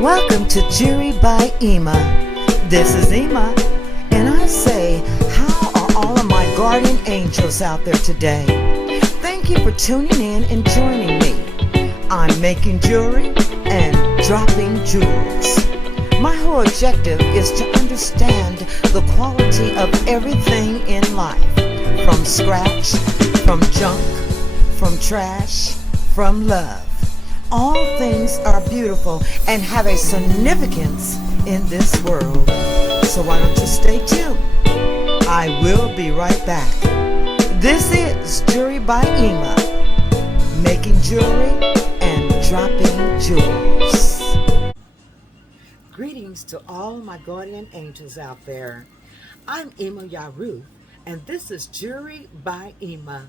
Welcome to Jewelry by Ema. This is Ema, and I say, how are all of my guardian angels out there today? Thank you for tuning in and joining me. I'm making jewelry and dropping jewels. My whole objective is to understand the quality of everything in life, from scratch, from junk, from trash, from love. All things are beautiful and have a significance in this world. So why don't you stay tuned? I will be right back. This is Jewelry by Ema, making jewelry and dropping jewels. Greetings to all my guardian angels out there. I'm Ema Yaru, and this is Jewelry by Ema,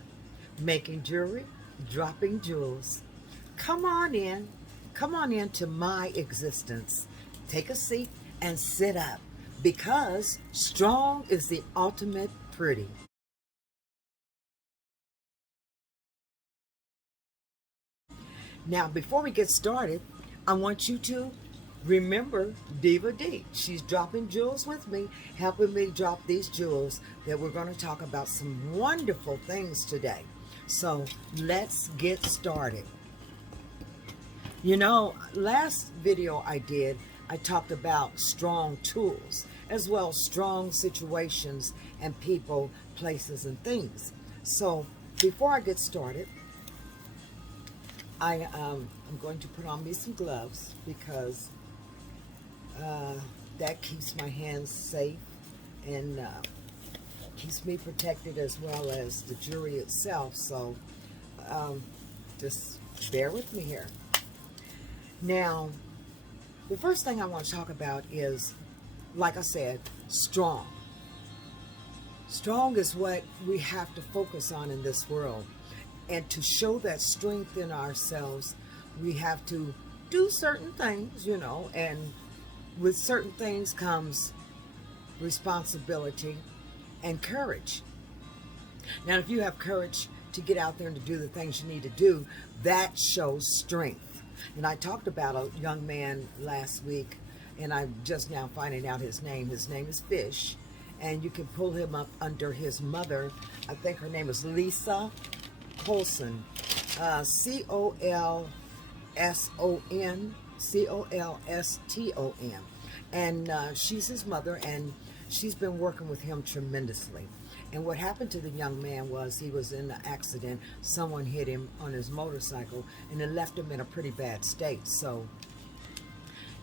making jewelry, dropping jewels. Come on in to my existence. Take a seat and sit up, because strong is the ultimate pretty. Now, before we get started, I want you to remember Diva D. She's dropping jewels with me, helping me drop these jewels that we're going to talk about some wonderful things today. So let's get started. You know, last video I did, I talked about strong tools, as well as strong situations and people, places, and things. So before I get started, I'm going to put on me some gloves, because that keeps my hands safe and keeps me protected, as well as the jewelry itself. So just bear with me here. Now, the first thing I want to talk about is, like I said, strong. Strong is what we have to focus on in this world. And to show that strength in ourselves, we have to do certain things, you know, and with certain things comes responsibility and courage. Now, if you have courage to get out there and to do the things you need to do, that shows strength. And I talked about a young man last week, and I'm just now finding out his name. His name is Fish, and you can pull him up under his mother. I think her name is Lisa Colson, Colston, and she's his mother, and she's been working with him tremendously. And what happened to the young man was, he was in an accident. Someone hit him on his motorcycle, and it left him in a pretty bad state. So,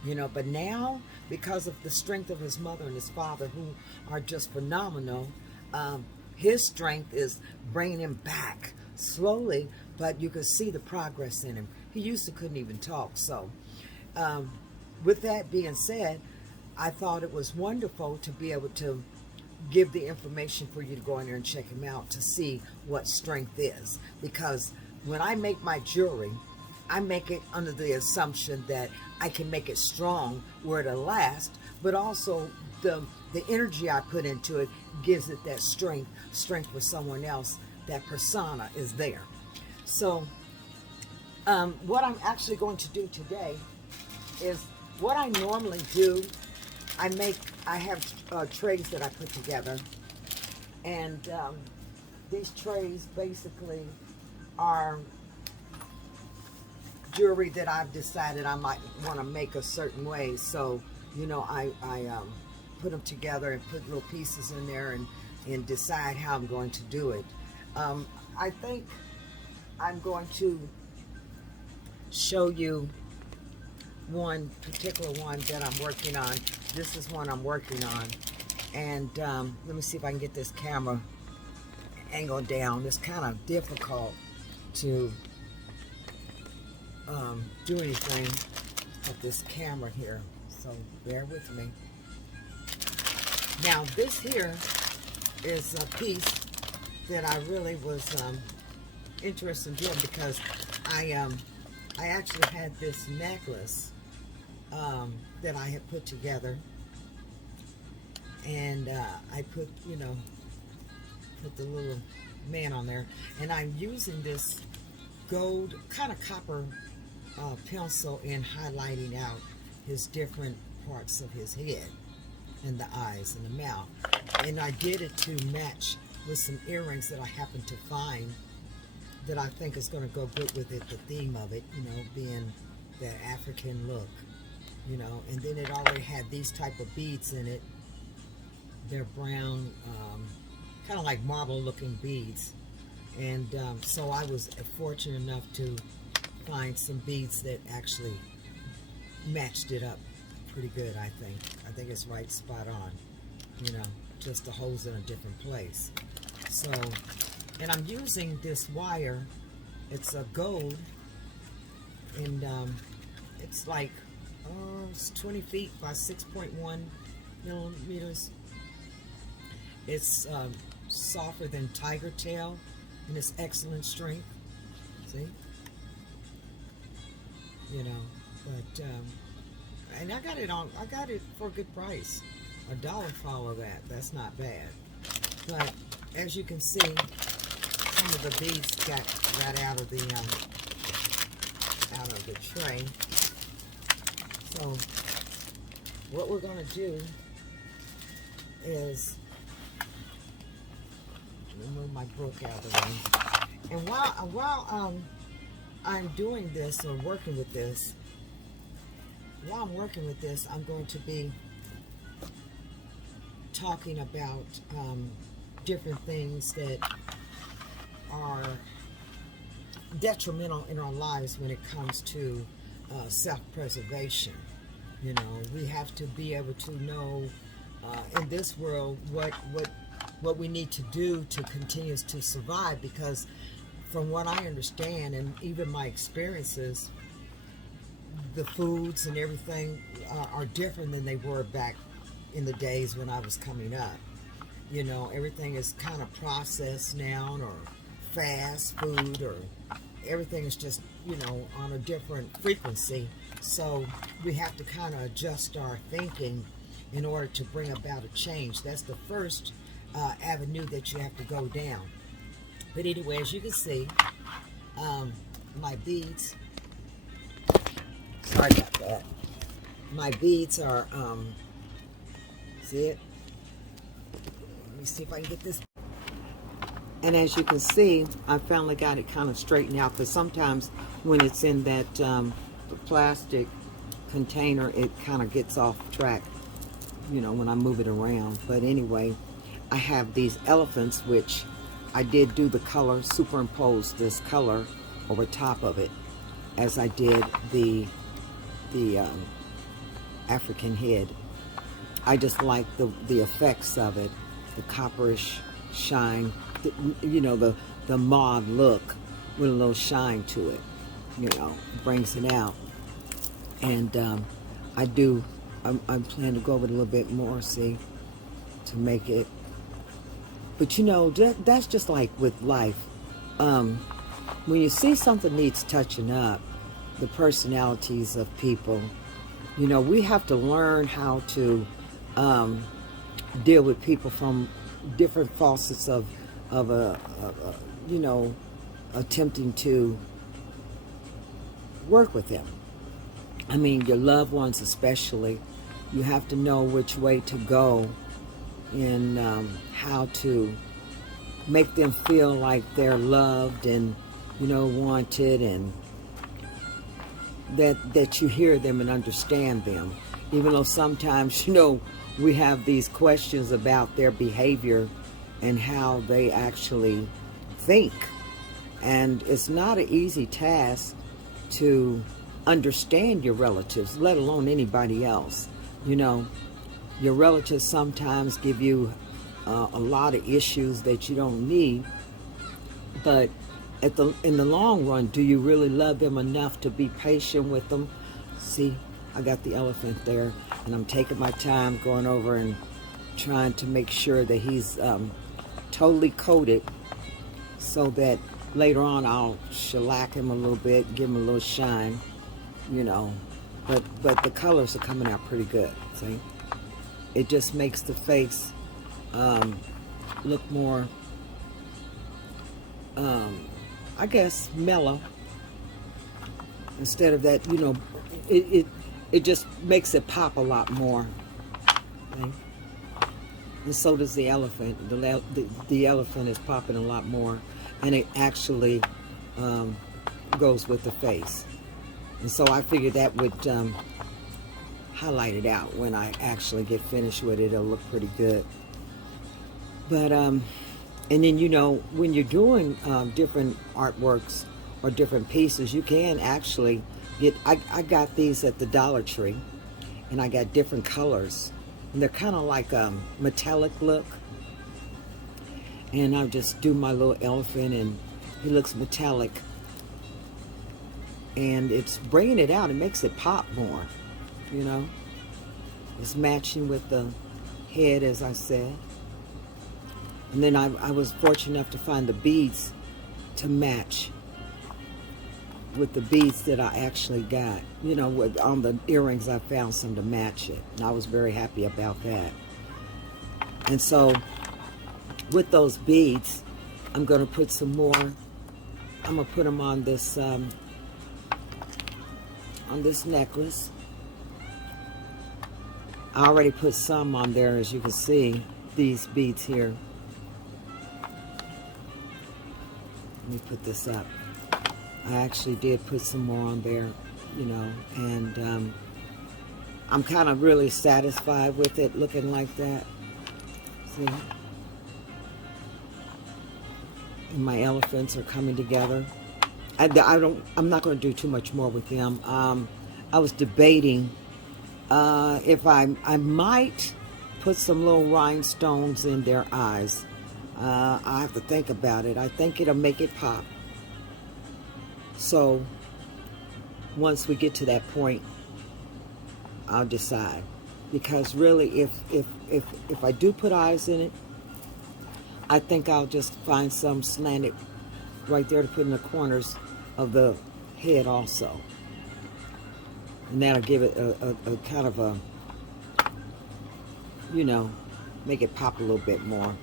you know, but now, because of the strength of his mother and his father, who are just phenomenal, his strength is bringing him back slowly, but you can see the progress in him. He used to couldn't even talk. So with that being said, I thought it was wonderful to be able to give the information for you to go in there and check him out to see what strength is. Because when I make my jewelry, I make it under the assumption that I can make it strong where it'll last, but also the energy I put into it gives it that strength for someone else. That persona is there. So what I'm actually going to do today is what I normally do. I have trays that I put together, and these trays basically are jewelry that I've decided I might want to make a certain way. So, you know, I put them together and put little pieces in there and decide how I'm going to do it. I think I'm going to show you one particular one that I'm working on. This is one I'm working on, and let me see if I can get this camera angled down. It's kind of difficult to do anything with this camera here, so bear with me. Now, this here is a piece that I really was interested in doing, because I actually had this necklace that I had put together, and I put, you know, put the little man on there, and I'm using this gold kind of copper pencil and highlighting out his different parts of his head and the eyes and the mouth. And I did it to match with some earrings that I happened to find that I think is going to go good with it, the theme of it, you know, being that African look, you know. And then it already had these type of beads in it. They're brown, kind of like marble looking beads. And so I was fortunate enough to find some beads that actually matched it up pretty good, I think. I think it's right spot on, you know, just the holes in a different place. So, and I'm using this wire. It's a gold, and it's like, it's 20 feet by 6.1 millimeters. It's softer than tiger tail, and it's excellent strength. See? You know, but and I got it for a good price. $1 for all of that. That's not bad. But as you can see, some of the beads got out of the tray. So what we're gonna do is move my book out of the way. And while I'm doing this or working with this, I'm going to be talking about different things that are detrimental in our lives when it comes to self-preservation. You know, we have to be able to know in this world what we need to do to continue to survive, because from what I understand and even my experiences, the foods and everything are different than they were back in the days when I was coming up. You know, everything is kind of processed now, or fast food, or everything is just, you know, on a different frequency. So we have to kind of adjust our thinking in order to bring about a change. That's the first avenue that you have to go down. But anyway, as you can see, my beads, sorry about that, my beads are, see it? Let me see if I can get this. And as you can see, I finally got it kind of straightened out, because sometimes when it's in that plastic container, it kind of gets off track, you know, when I move it around. But anyway, I have these elephants, which I did do the color, superimpose this color over top of it, as I did the African head. I just like the effects of it, the copperish shine, you know, the mauve look with a little shine to it, you know, brings it out. And I'm planning to go over it a little bit more, see, to make it. But you know, that's just like with life. When you see something needs touching up, the personalities of people, you know, we have to learn how to deal with people from different facets of you know, attempting to work with them. I mean, your loved ones especially, you have to know which way to go in how to make them feel like they're loved and, you know, wanted, and that you hear them and understand them. Even though sometimes, you know, we have these questions about their behavior and how they actually think. And it's not an easy task to understand your relatives, let alone anybody else. You know, your relatives sometimes give you a lot of issues that you don't need, but in the long run, do you really love them enough to be patient with them? See, I got the elephant there, and I'm taking my time going over and trying to make sure that he's totally coated, so that later on I'll shellac him a little bit, give him a little shine, you know. But the colors are coming out pretty good, see? It just makes the face look more, I guess, mellow, instead of that, you know, it just makes it pop a lot more. Okay? And so does the elephant. The elephant is popping a lot more, and it actually goes with the face. And so I figured that would highlight it out when I actually get finished with it. It'll look pretty good. But and then, you know, when you're doing different artworks or different pieces, you can actually get, I got these at the Dollar Tree, and I got different colors, and they're kind of like a metallic look. And I'll just do my little elephant, and he looks metallic, and it's bringing it out. It makes it pop more, you know. It's matching with the head, as I said. And then I was fortunate enough to find the beads to match with the beads that I actually got. You know, on the earrings, I found some to match it, and I was very happy about that. And so with those beads, I'm going to put some more. I'm going to put them on this necklace. I already put some on there, as you can see, these beads here. Let me put this up. I actually did put some more on there, you know, and I'm kind of really satisfied with it looking like that. See? And my elephants are coming together. I'm not going to do too much more with them. I was debating if I might put some little rhinestones in their eyes. I have to think about it. I think it'll make it pop. So once we get to that point, I'll decide. Because really, if I do put eyes in it, I think I'll just find some slanted right there to put in the corners of the head also. And that'll give it a kind of a, you know, make it pop a little bit more.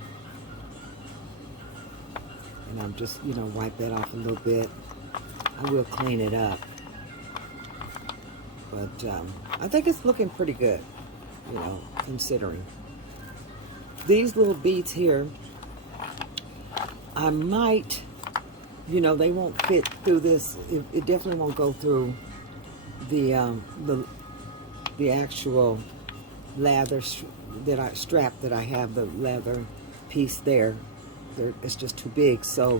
And I'm just, you know, wipe that off a little bit. I will clean it up. But I think it's looking pretty good, you know, considering. These little beads here, I might, you know, they won't fit through this. It definitely won't go through the actual leather strap that I have, the leather piece there. It's just too big. So,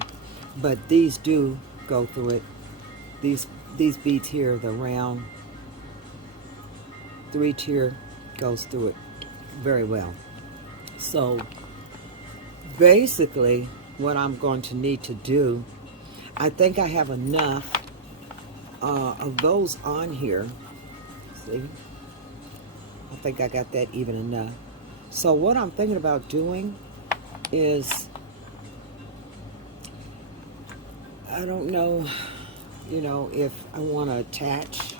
but these do go through it. These beads here, the round 3-tier, goes through it very well. So basically, what I'm going to need to do, I think I have enough of those on here. See? I think I got that even enough. So what I'm thinking about doing is, I don't know, you know, if I want to attach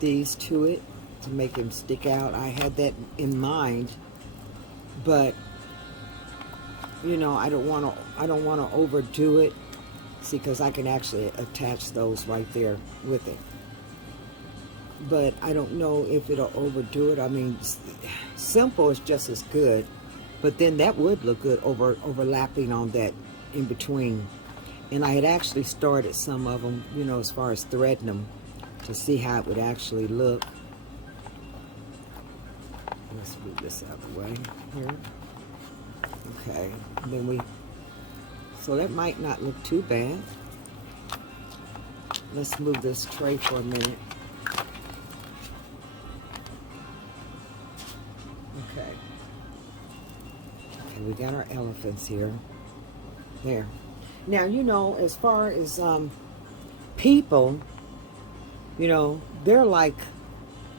these to it to make them stick out. I had that in mind, but you know, I don't want to overdo it. See, because I can actually attach those right there with it. But I don't know if it'll overdo it. I mean, simple is just as good, but then that would look good overlapping on that in between. And I had actually started some of them, you know, as far as threading them to see how it would actually look. Let's move this out of the way here. Okay, and then so that might not look too bad. Let's move this tray for a minute. Okay. Okay, we got our elephants here. There. Now, you know, as far as people, you know, they're like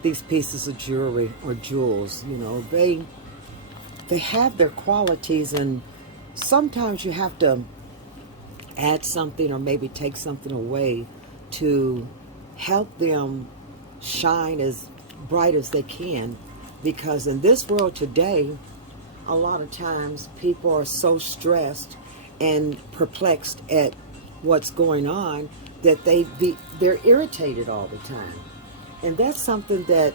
these pieces of jewelry or jewels. You know, they have their qualities, and sometimes you have to add something or maybe take something away to help them shine as bright as they can. Because in this world today, a lot of times people are so stressed and perplexed at what's going on that they're irritated all the time. And that's something that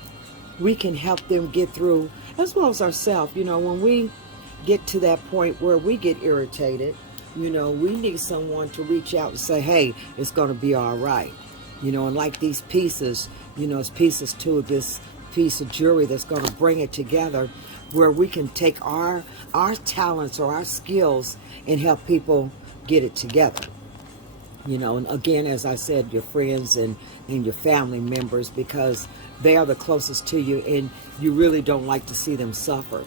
we can help them get through, as well as ourselves. You know, when we get to that point where we get irritated, you know, we need someone to reach out and say, hey, it's going to be all right. You know, and like these pieces, you know, it's pieces to this piece of jewelry that's going to bring it together, where we can take our talents or our skills and help people get it together. You know, and again, as I said, your friends and your family members, because they are the closest to you, and you really don't like to see them suffer.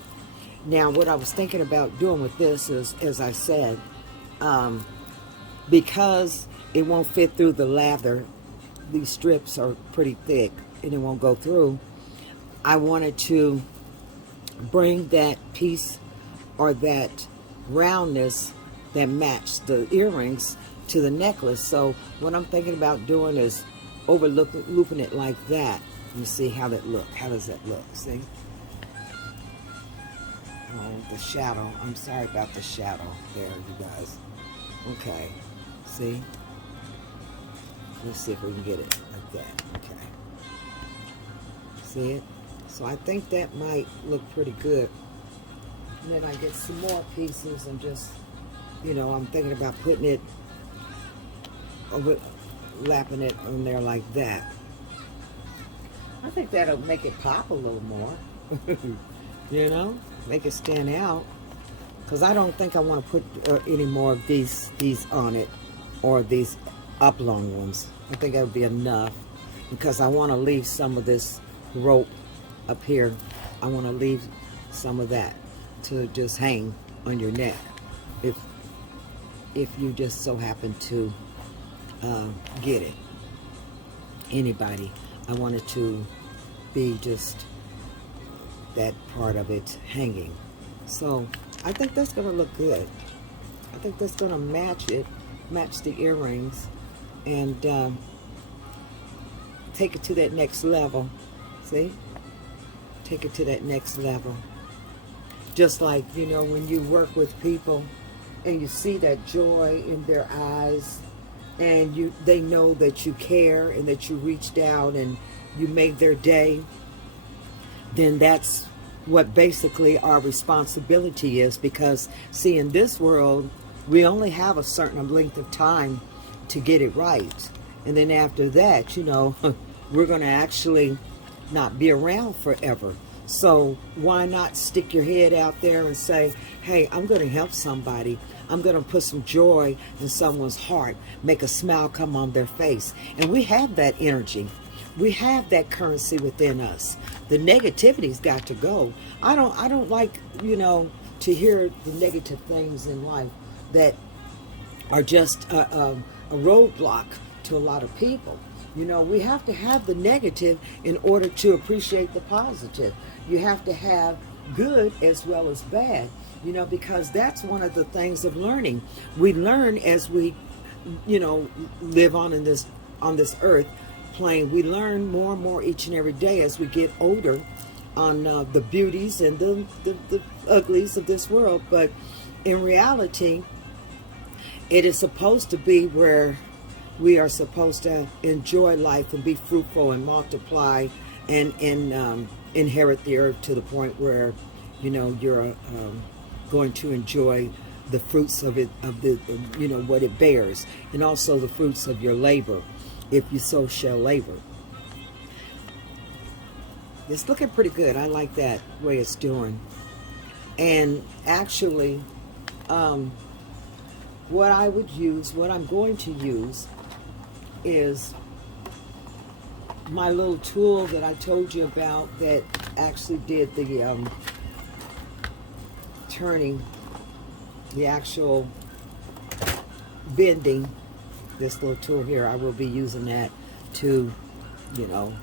Now, what I was thinking about doing with this is, as I said, because it won't fit through the lather, these strips are pretty thick and it won't go through, I wanted to bring that piece or that roundness that matched the earrings to the necklace. So what I'm thinking about doing is looping it like that. Let me see how that look. How does that look? See? Oh, the shadow. I'm sorry about the shadow there, you guys. Okay. See? Let's see if we can get it like that. Okay. See it? So I think that might look pretty good. And then I get some more pieces and just, you know, I'm thinking about putting it lapping it on there like that. I think that'll make it pop a little more. You know, make it stand out. Because I don't think I want to put any more of these on it, or these oblong ones. I think that would be enough, because I want to leave some of this rope up here. I want to leave some of that to just hang on your neck if you just so happen to get it. Anybody, I want it to be just that part of it hanging. So I think that's going to look good. I think that's going to match the earrings, and take it to that next level. See? Take it to that next level. Just like, you know, when you work with people and you see that joy in their eyes, and they know that you care and that you reached out and you made their day, then that's what basically our responsibility is. Because, see, in this world, we only have a certain length of time to get it right. And then after that, you know, we're going to actually not be around forever. So why not stick your head out there and say, hey, I'm going to help somebody. I'm going to put some joy in someone's heart, make a smile come on their face. And we have that energy. We have that currency within us. The negativity's got to go. I don't like, you know, to hear the negative things in life that are just a roadblock to a lot of people. You know, we have to have the negative in order to appreciate the positive. You have to have good as well as bad, you know, because that's one of the things of learning. We learn as we, you know, live on this earth plane. We learn more and more each and every day as we get older on the beauties and the uglies of this world. But in reality, it is supposed to be where we are supposed to enjoy life and be fruitful and multiply and inherit the earth to the point where, you know, you're going to enjoy the fruits of it, you know, what it bears, and also the fruits of your labor, if you so shall labor. It's looking pretty good. I like that way it's doing. And actually, what I'm going to use is my little tool that I told you about that actually did the turning, the actual bending. This little tool here, I will be using that to, you know,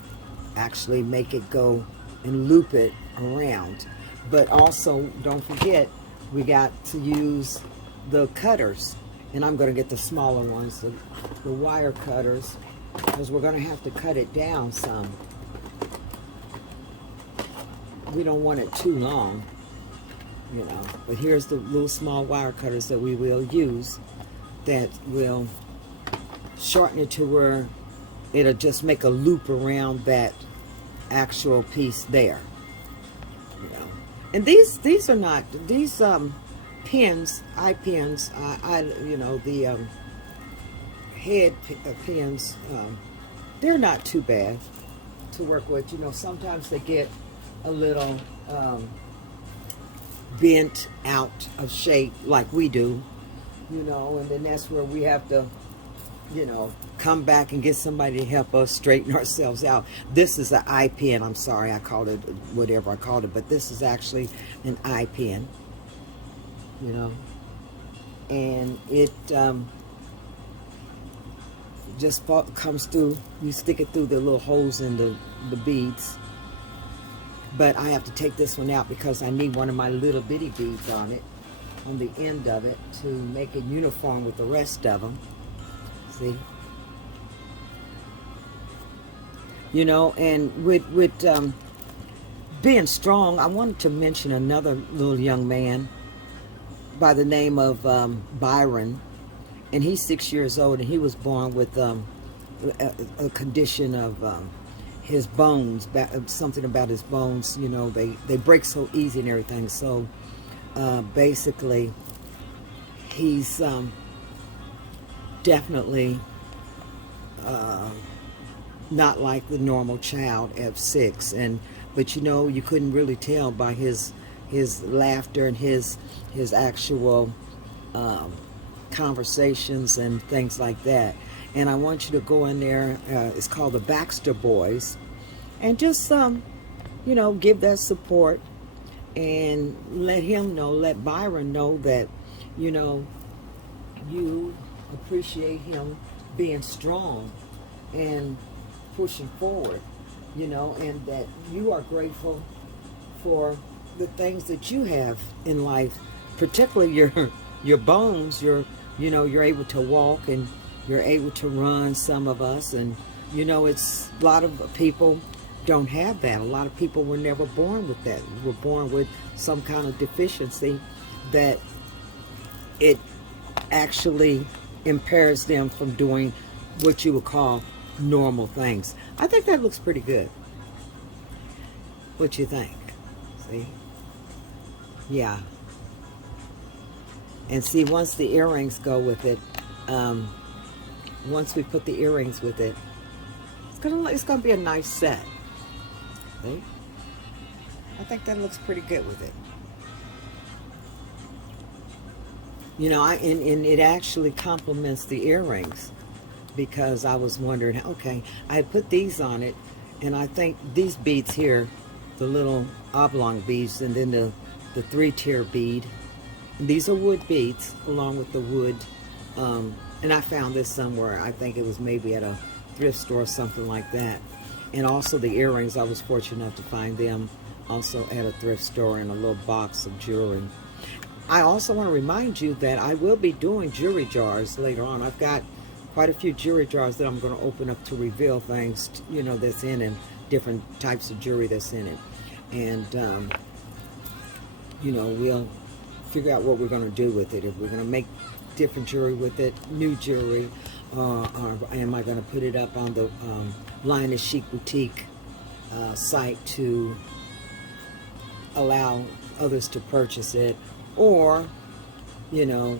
actually make it go and loop it around. But also, don't forget, we got to use the cutters. And I'm going to get the smaller ones, the wire cutters, because we're going to have to cut it down some. We don't want it too long, you know. But here's the little small wire cutters that we will use that will shorten it to where it'll just make a loop around that actual piece there. You know, and these are not these pins, eye pins. You know, the head pins. They're not too bad to work with. You know, sometimes they get a little bent out of shape like we do, you know, and then that's where we have to, you know, come back and get somebody to help us straighten ourselves out. This is an eye pin. I'm sorry I called it whatever I called it, but this is actually an eye pin, you know, and it just comes through. You stick it through the little holes in the beads. But I have to take this one out because I need one of my little bitty beads on it, on the end of it, to make it uniform with the rest of them. See? You know, and with being strong, I wanted to mention another little young man by the name of Byron. And he's 6 years old, and he was born with a condition of his bones, something about his bones, you know, they break so easy and everything. So basically, he's definitely not like the normal child at 6. But you know, you couldn't really tell by his laughter and his actual conversations and things like that. And I want you to go in there, it's called the Baxter Boys, and just you know, give that support and let him know, let Byron know that, you know, you appreciate him being strong and pushing forward, you know, and that you are grateful for the things that you have in life, particularly your bones. You know, you're able to walk and you're able to run, some of us, and you know, it's a lot of people don't have that. A lot of people were never born with that. Were born with some kind of deficiency that it actually impairs them from doing what you would call normal things. I think that looks pretty good. What you think? See? Yeah. And see, once the earrings go with it, once we put the earrings with it, it's gonna be a nice set. See? I think that looks pretty good with it. You know, and it actually complements the earrings, because I was wondering, okay, I had put these on it, and I think these beads here, the little oblong beads, and then the 3-tier bead, and these are wood beads along with the wood, and I found this somewhere. I think it was maybe at a thrift store or something like that. And also the earrings, I was fortunate enough to find them also at a thrift store in a little box of jewelry. I also want to remind you that I will be doing jewelry jars later on. I've got quite a few jewelry jars that I'm going to open up to reveal things, you know, that's in it, different types of jewelry that's in it. And, you know, we'll figure out what we're going to do with it. If we're going to make different jewelry with it, new jewelry, or am I going to put it up on the Lioness Chic Boutique site to allow others to purchase it, or, you know,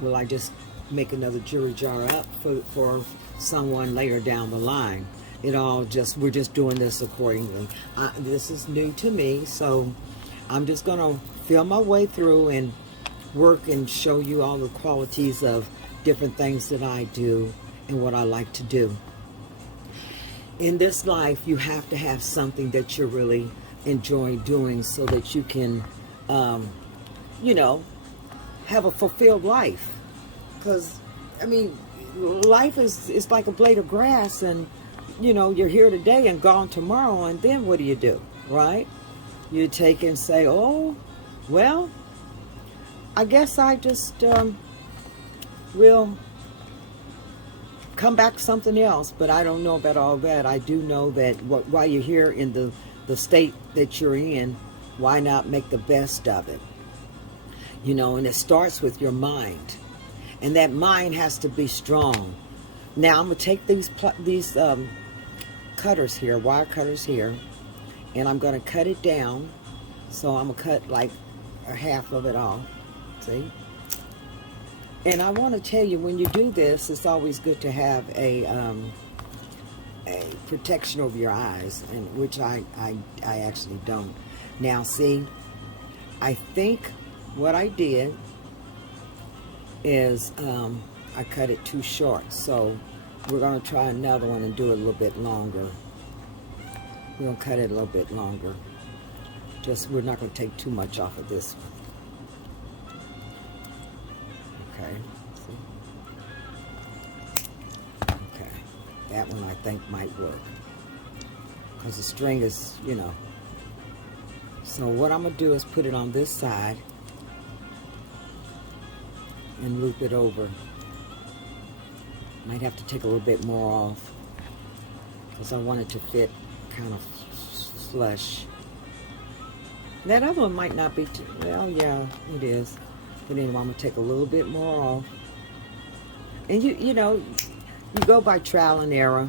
will I just make another jewelry jar up for someone later down the line? We're just doing this accordingly. This is new to me, so I'm just going to feel my way through and work and show you all the qualities of different things that I do and what I like to do. In this life, you have to have something that you really enjoy doing so that you can, you know, have a fulfilled life. Because, I mean, life is like a blade of grass, and, you know, you're here today and gone tomorrow, and then what do? Right? You take and say, oh, well, I guess I just will come back to something else. But I don't know about all that. I do know that while you're here in the state that you're in, why not make the best of it? You know, and it starts with your mind. And that mind has to be strong. Now I'm going to take these cutters here, wire cutters here, and I'm going to cut it down. So I'm going to cut like a half of it off. See? And I want to tell you, when you do this, it's always good to have a protection over your eyes, and which I actually don't. Now see, I think what I did is I cut it too short, so we're going to try another one and do it a little bit longer. We're going to cut it a little bit longer. Just, we're not going to take too much off of this one. Okay. Okay. That one I think might work, because the string is, you know. So what I'm going to do is put it on this side and loop it over. Might have to take a little bit more off, because I want it to fit kind of flush. That other one might not be too, well, yeah, it is. But anyway, I'm going to take a little bit more off. And you know, you go by trial and error.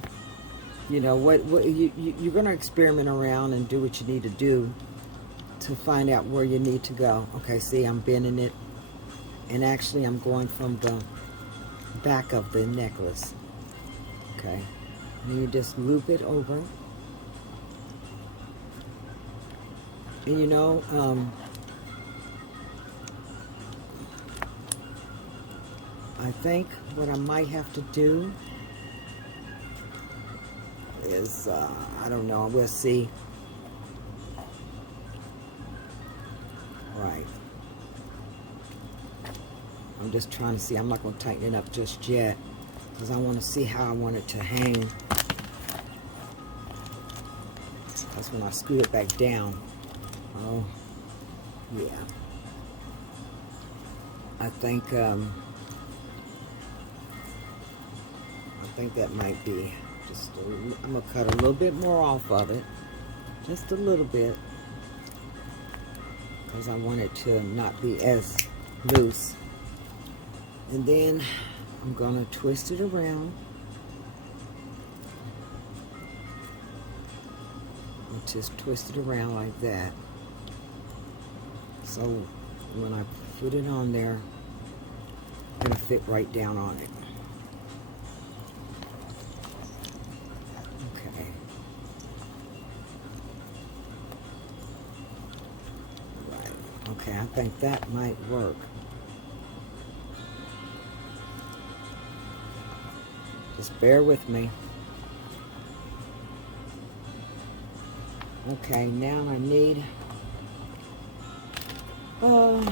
You know, you're going to experiment around and do what you need to do to find out where you need to go. Okay, see, I'm bending it. And actually, I'm going from the back of the necklace. Okay. And you just loop it over. And you know, I think what I might have to do is, I don't know, we'll see. Right. I'm just trying to see. I'm not going to tighten it up just yet, because I want to see how I want it to hang. That's when I screw it back down. Oh, yeah. I think that might be just I'm going to cut a little bit more off of it. Just a little bit. Because I want it to not be as loose. And then I'm going to twist it around. I'll just twist it around like that. So when I put it on there, it'll fit right down on it. Okay. Right. Okay, I think that might work. Just bear with me. Okay, now I need I'm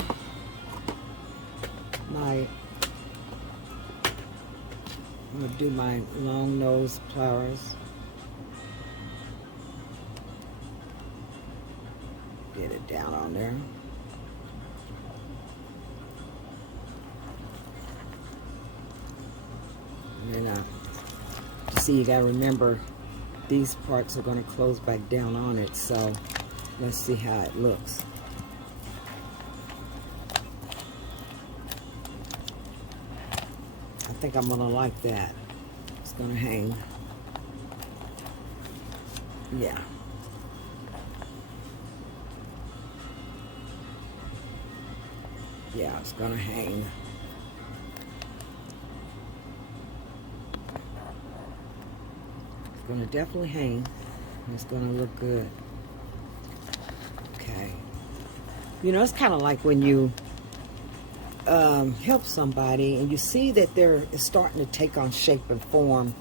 gonna do my long nose pliers. Get it down on there. And then see, you gotta remember these parts are gonna close back down on it, so let's see how it looks. I think I'm gonna like that. It's gonna hang. Yeah. Yeah, it's gonna hang. It's gonna definitely hang. And it's gonna look good. Okay. You know, it's kind of like when you help somebody and you see that they're starting to take on shape and form.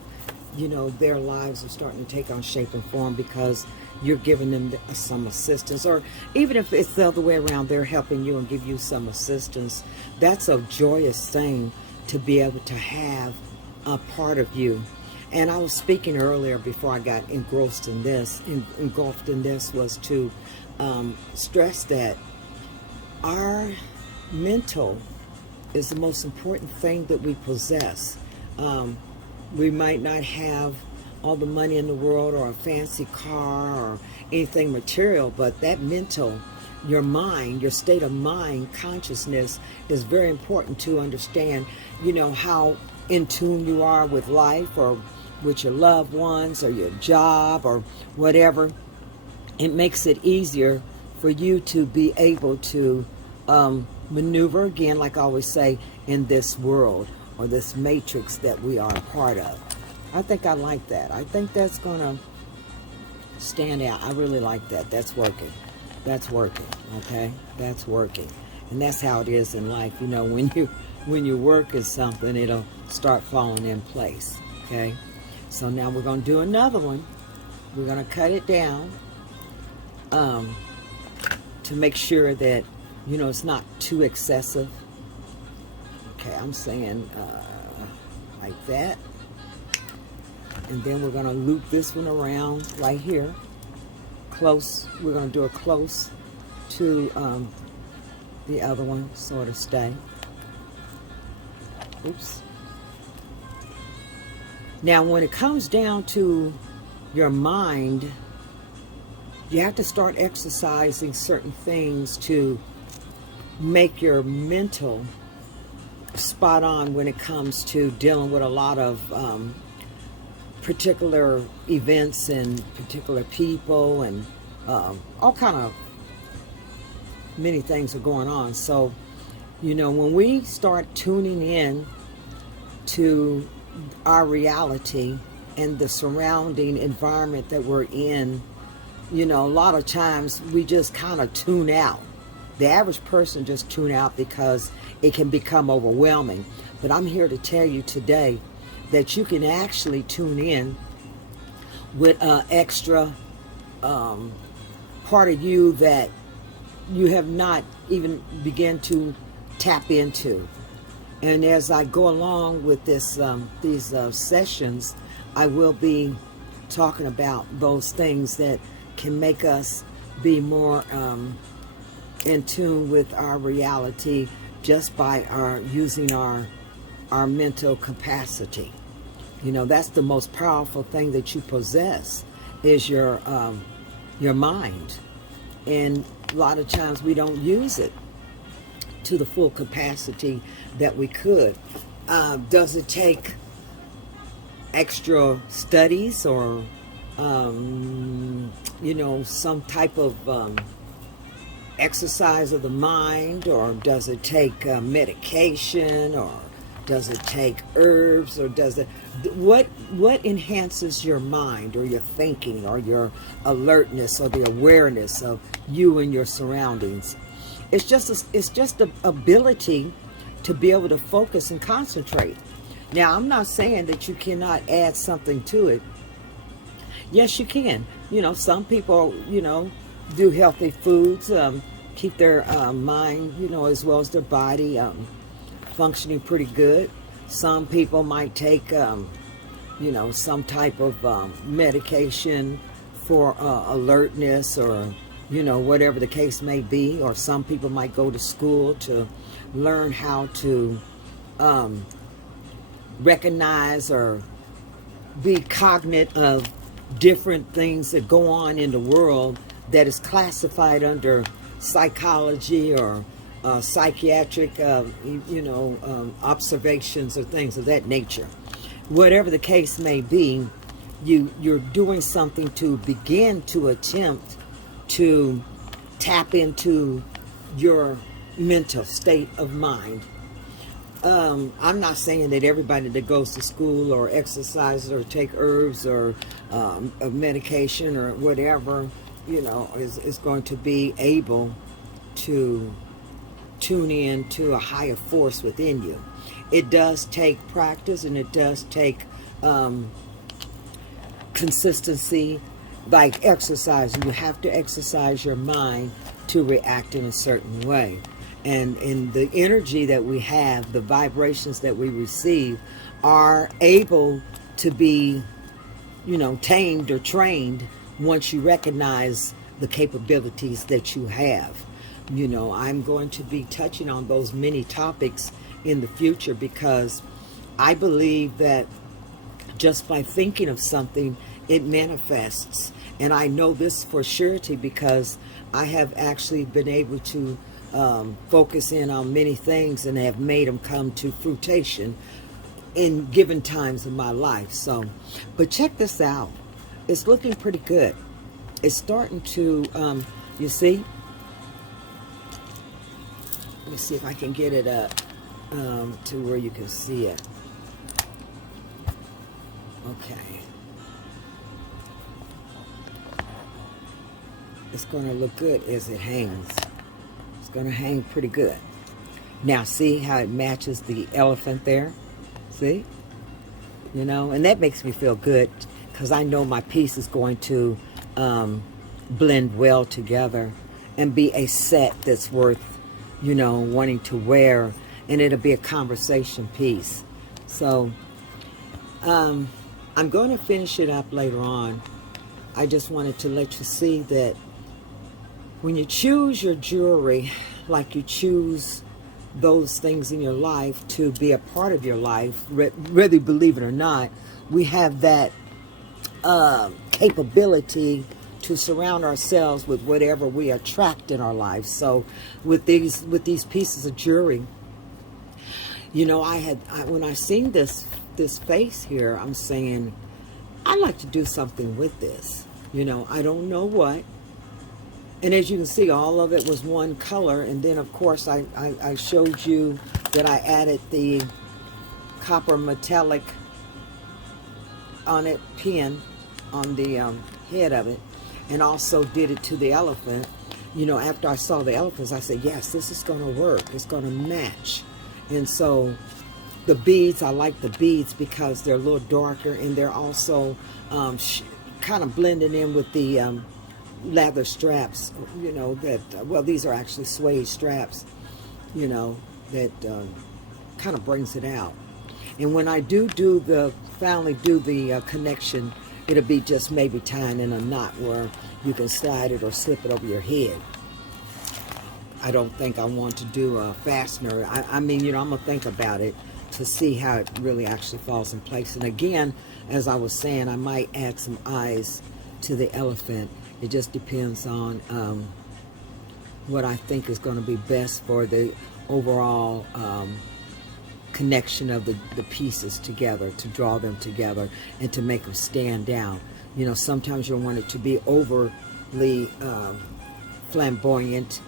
You know, their lives are starting to take on shape and form because you're giving them some assistance, or even if it's the other way around, they're helping you and give you some assistance. That's a joyous thing to be able to have a part of you. And I was speaking earlier before I got engulfed in this was to stress that our mental is the most important thing that we possess. We might not have all the money in the world or a fancy car or anything material, but that mental, your mind, your state of mind, consciousness is very important to understand, you know, how in tune you are with life or with your loved ones or your job or whatever, it makes it easier for you to be able to maneuver, again, like I always say, in this world or this matrix that we are a part of. I think I like that. I think that's going to stand out. I really like that. That's working. That's working. Okay? That's working. And that's how it is in life. You know, when you work at something, it'll start falling in place. Okay? So now we're going to do another one. We're going to cut it down to make sure that, you know, it's not too excessive. Okay, I'm saying like that. And then we're going to loop this one around right here. Close. We're going to do it close to the other one, sort of stay. Oops. Now, when it comes down to your mind, you have to start exercising certain things to make your mental spot on when it comes to dealing with a lot of particular events and particular people, and all kind of many things are going on. So, you know, when we start tuning in to our reality and the surrounding environment that we're in, you know, a lot of times we just kind of tune out. The average person just tune out because it can become overwhelming. But I'm here to tell you today that you can actually tune in with an extra part of you that you have not even begun to tap into. And as I go along with this, these sessions, I will be talking about those things that can make us be more in tune with our reality just by using our mental capacity. You know, that's the most powerful thing that you possess is your mind. And a lot of times we don't use it to the full capacity that we could. Does it take extra studies or, you know, some type of exercise of the mind, or does it take medication, or does it take herbs, or does it what enhances your mind or your thinking or your alertness or the awareness of you and your surroundings? It's just the ability to be able to focus and concentrate. Now, I'm not saying that you cannot add something to it. Yes, you can. You know, some people, you know, do healthy foods, keep their mind, you know, as well as their body functioning pretty good. Some people might take, you know, some type of medication for alertness, or, you know, whatever the case may be. Or some people might go to school to learn how to recognize or be cognate of different things that go on in the world that is classified under psychology or psychiatric, you know, observations or things of that nature. Whatever the case may be, you're doing something to begin to attempt to tap into your mental state of mind. I'm not saying that everybody that goes to school or exercises or take herbs or a medication or whatever, you know, is going to be able to tune in to a higher force within you. It does take practice, and it does take consistency, like exercise. You have to exercise your mind to react in a certain way. And in the energy that we have, the vibrations that we receive are able to be, you know, tamed or trained once you recognize the capabilities that you have. You know, I'm going to be touching on those many topics in the future, because I believe that just by thinking of something, it manifests. And I know this for surety because I have actually been able to focus in on many things and have made them come to fruition in given times of my life. So, but check this out. It's looking pretty good. It's starting to, you see, let me see if I can get it up to where you can see it. Okay. It's going to look good as it hangs. It's going to hang pretty good. Now, see how it matches the elephant there? See? You know, and that makes me feel good because I know my piece is going to blend well together and be a set that's worth, you know, wanting to wear, and it'll be a conversation piece. So I'm going to finish it up later on. I just wanted to let you see that when you choose your jewelry, like you choose those things in your life to be a part of your life, whether you believe it or not, we have that capability to surround ourselves with whatever we attract in our lives. So with these pieces of jewelry, you know, when I seen this face here, I'm saying, I'd like to do something with this. You know, I don't know what. And as you can see, all of it was one color. And then, of course, I showed you that I added the copper metallic on it, pin on the head of it. And also did it to the elephant. You know, after I saw the elephants, I said, yes, this is going to work. It's going to match. And so the beads, I like the beads because they're a little darker. And they're also kind of blending in with the leather straps, you know, that, well, these are actually suede straps, you know, that kind of brings it out. And when I finally do the connection, it'll be just maybe tying in a knot where you can slide it or slip it over your head. I don't think I want to do a fastener. I mean, you know, I'm going to think about it to see how it really actually falls in place. And again, as I was saying, I might add some eyes to the elephant. It just depends on what I think is going to be best for the overall connection of the pieces together, to draw them together and to make them stand out. You know, sometimes you want it to be overly flamboyant,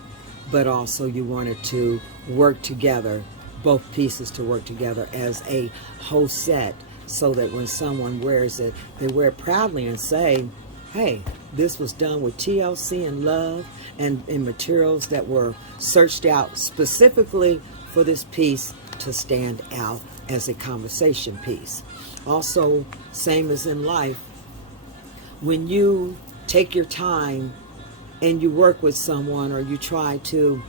but also you want it to work together, both pieces to work together as a whole set, so that when someone wears it, they wear it proudly and say, hey, this was done with TLC and love and materials that were searched out specifically for this piece to stand out as a conversation piece. Also, same as in life, when you take your time and you work with someone, or you try to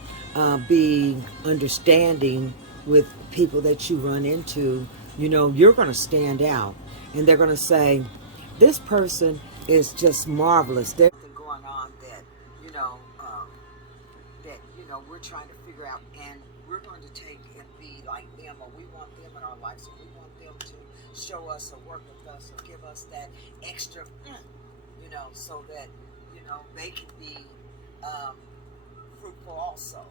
be understanding with people that you run into, you know, you're going to stand out. And they're going to say, this person is just marvelous. There's something going on that, we're trying to figure out, and we're going to take and be like them, or we want them in our lives, or we want them to show us or work with us or give us that extra, so that, they can be fruitful also.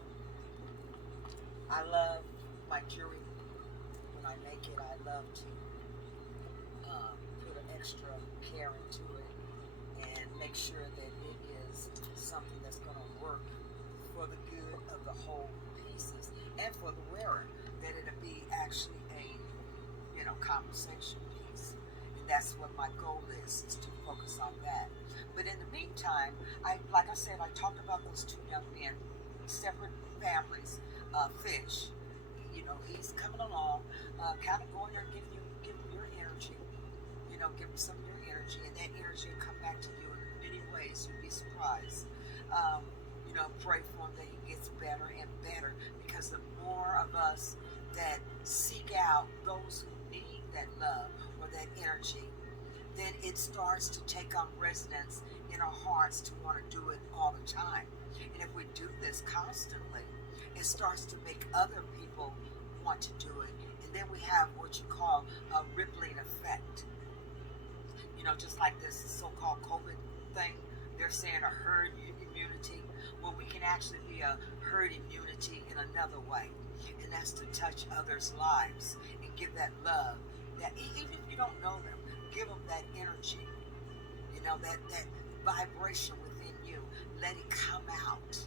I love my jewelry. When I make it, I love to put an extra care into it and make sure that it is something that's going to work for the good of the whole pieces and for the wearer, that it'll be actually a conversation piece. And that's what my goal is to focus on that. But in the meantime, like I said, I talked about those two young men, separate families, Fish. He's coming along, kind of going there, giving him your energy, give him some of your energy, and that energy will come back to you in many ways. You'll be surprised. Pray for him that he gets better and better, because the more of us that seek out those who need that love or that energy, then it starts to take on resonance in our hearts to want to do it all the time. And if we do this constantly, it starts to make other people want to do it. And then we have what you call a rippling effect. Just like this so-called COVID thing, they're saying a herd immunity. Well, we can actually be a herd immunity in another way. And that's to touch others' lives and give that love That even if you don't know them, give them that energy. You know, that vibration within you. Let it come out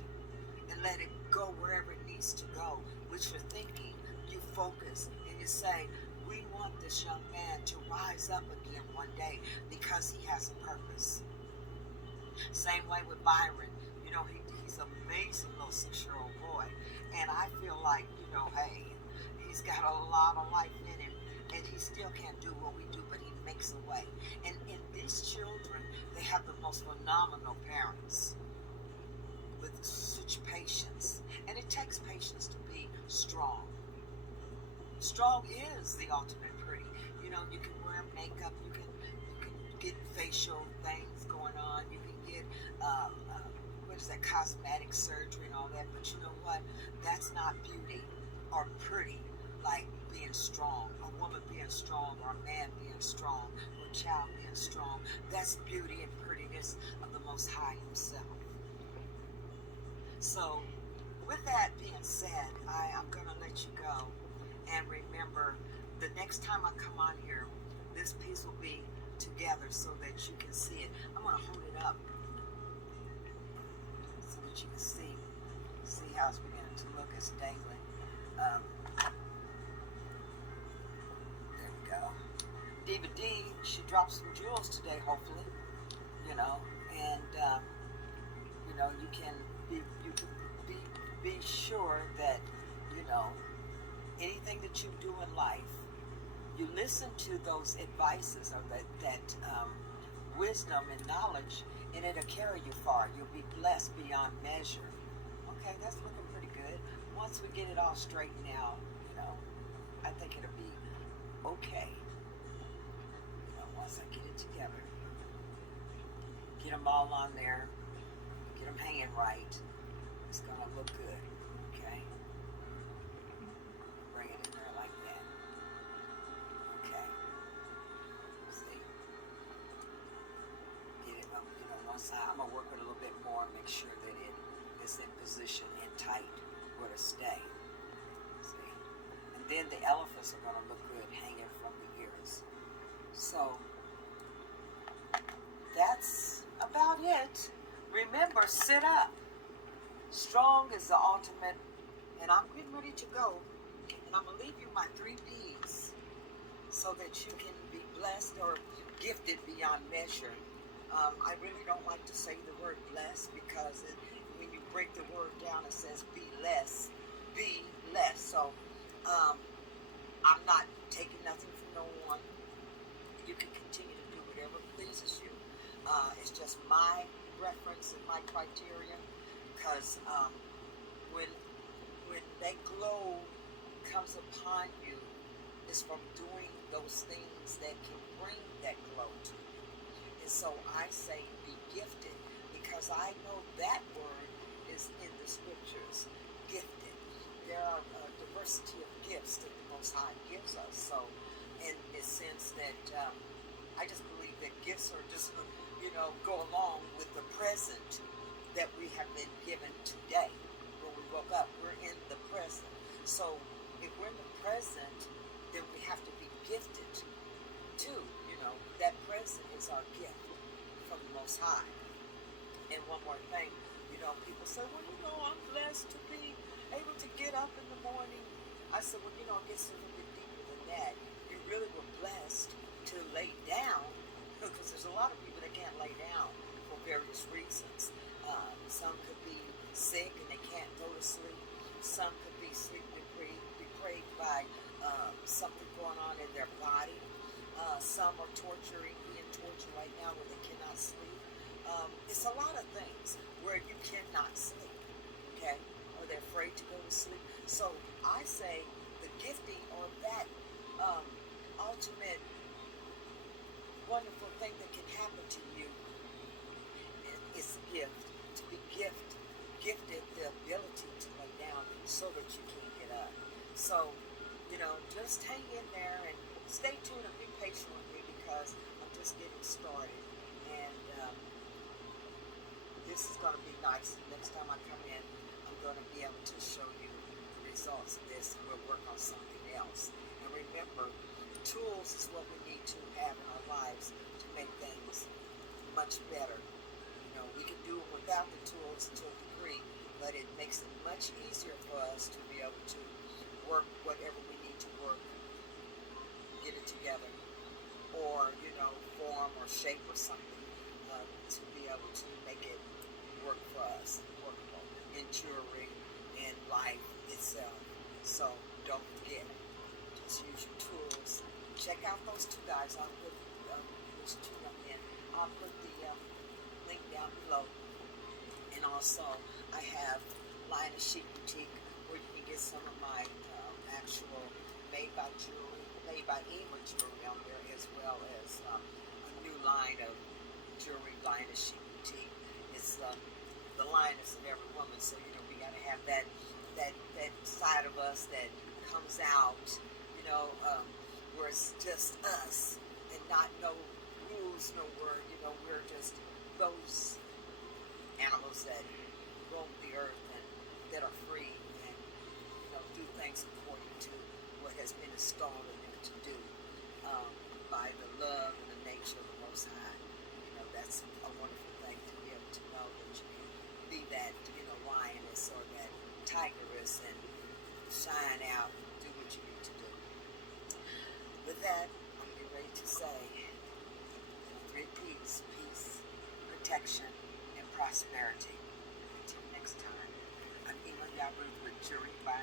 and let it go wherever it needs to go. Which you're thinking, you focus and you say, we want this young man to rise up again one day because he has a purpose. Same way with Byron. You know, he's an amazing little 6-year-old boy. And I feel like, you know, hey, he's got a lot of life in him. And he still can't do what we do, but he makes a way. And these children, they have the most phenomenal parents with such patience. And it takes patience to be strong. Strong is the ultimate pretty. You know, you can wear makeup, you can get facial things going on, you can get what is that, cosmetic surgery and all that, but you know what? That's not beauty or pretty like being strong. A woman being strong, or a man being strong, or a child being strong. That's beauty and prettiness of the Most High Himself. So, with that being said, I'm going to let you go. And remember, the next time I come on here, this piece will be together so that you can see it. I'm going to hold it up so that you can see how it's beginning to look as dangling. There we go. Diva D, she dropped some jewels today, hopefully. You know, and you know, you can be sure that, you know, anything that you do in life, you listen to those advices or that wisdom and knowledge, and it'll carry you far. You'll be blessed beyond measure. Okay, that's looking pretty good. Once we get it all straightened out, you know, I think it'll be okay. You know, once I get it together, get them all on there, get them hanging right, it's gonna look good. Okay. Bring it in there like that. Okay. See? Get it up, you know, one side. I'm gonna work it a little bit more and make sure that it is in position and tight where to stay. See? And then the elephants are gonna look good hanging from the ears. So that's about it. Remember, sit up. Strong is the ultimate. And I'm getting ready to go. And I'm going to leave you my 3 P's so that you can be blessed or gifted beyond measure. I really don't like to say the word blessed because when you break the word down, it says be less. Be less. So I'm not taking nothing from no one. You can continue to do whatever pleases you. It's just my reference and my criteria, because when that glow comes upon you, it's from doing those things that can bring that glow to you. And so I say be gifted, because I know that word is in the scriptures, gifted. There are a diversity of gifts that the Most High gives us. So in the sense that I just believe that gifts are just, you know, go along with the present that we have been given today. When we woke up, we're in the present. So if we're in the present, then we have to be gifted too. You know, that present is our gift from the Most High. And one more thing, you know, people say, well, you know, I'm blessed to be able to get up in the morning. I said, well, you know, it gets a little bit deeper than that. You really were blessed to lay down, because there's a lot of people that can't lay down for various reasons. Some could be sick and they can't go to sleep. Some could be sleep deprived by something going on in their body. Some are being tortured right now where they cannot sleep. It's a lot of things where you cannot sleep, okay? Or they're afraid to go to sleep. So I say the gifting, or that ultimate wonderful thing that can happen to you, is a gift. To be gifted the ability to lay down so that you can get up. So, you know, just hang in there and stay tuned and be patient with me, because I'm just getting started. And this is going to be nice. Next time I come in, I'm going to be able to show you the results of this, and we'll work on something else. And remember tools is what we need to have in our lives to make things much better. You know, we can do it without the tools to a degree, but it makes it much easier for us to be able to work whatever we need to work, get it together, or, you know, form or shape or something to be able to make it work for us, workable in jewelry, in life itself. So don't forget, just use your tools. Check out those two guys. I'll put those two young men. I'll put the link down below. And also, I have Line of Chic Boutique, where you can get some of my actual made by Ema jewelry on there, as well as a new line of jewelry, Line of Chic Boutique. It's the line is of every woman, so you know we gotta have that side of us that comes out, you know, where it's just us and not no rules, no word. You know, we're just those animals that roam the earth and that are free and, you know, do things according to what has been installed in them to do by the love and the nature of the Most High. You know, that's a wonderful thing to be able to know that you can be that, you know, lioness or that tigeress and shine out and do what you need to do. With that, I'm getting ready to say 3 P's: peace, protection, and prosperity. Until next time, I'm Ema Ruth with Jewelry by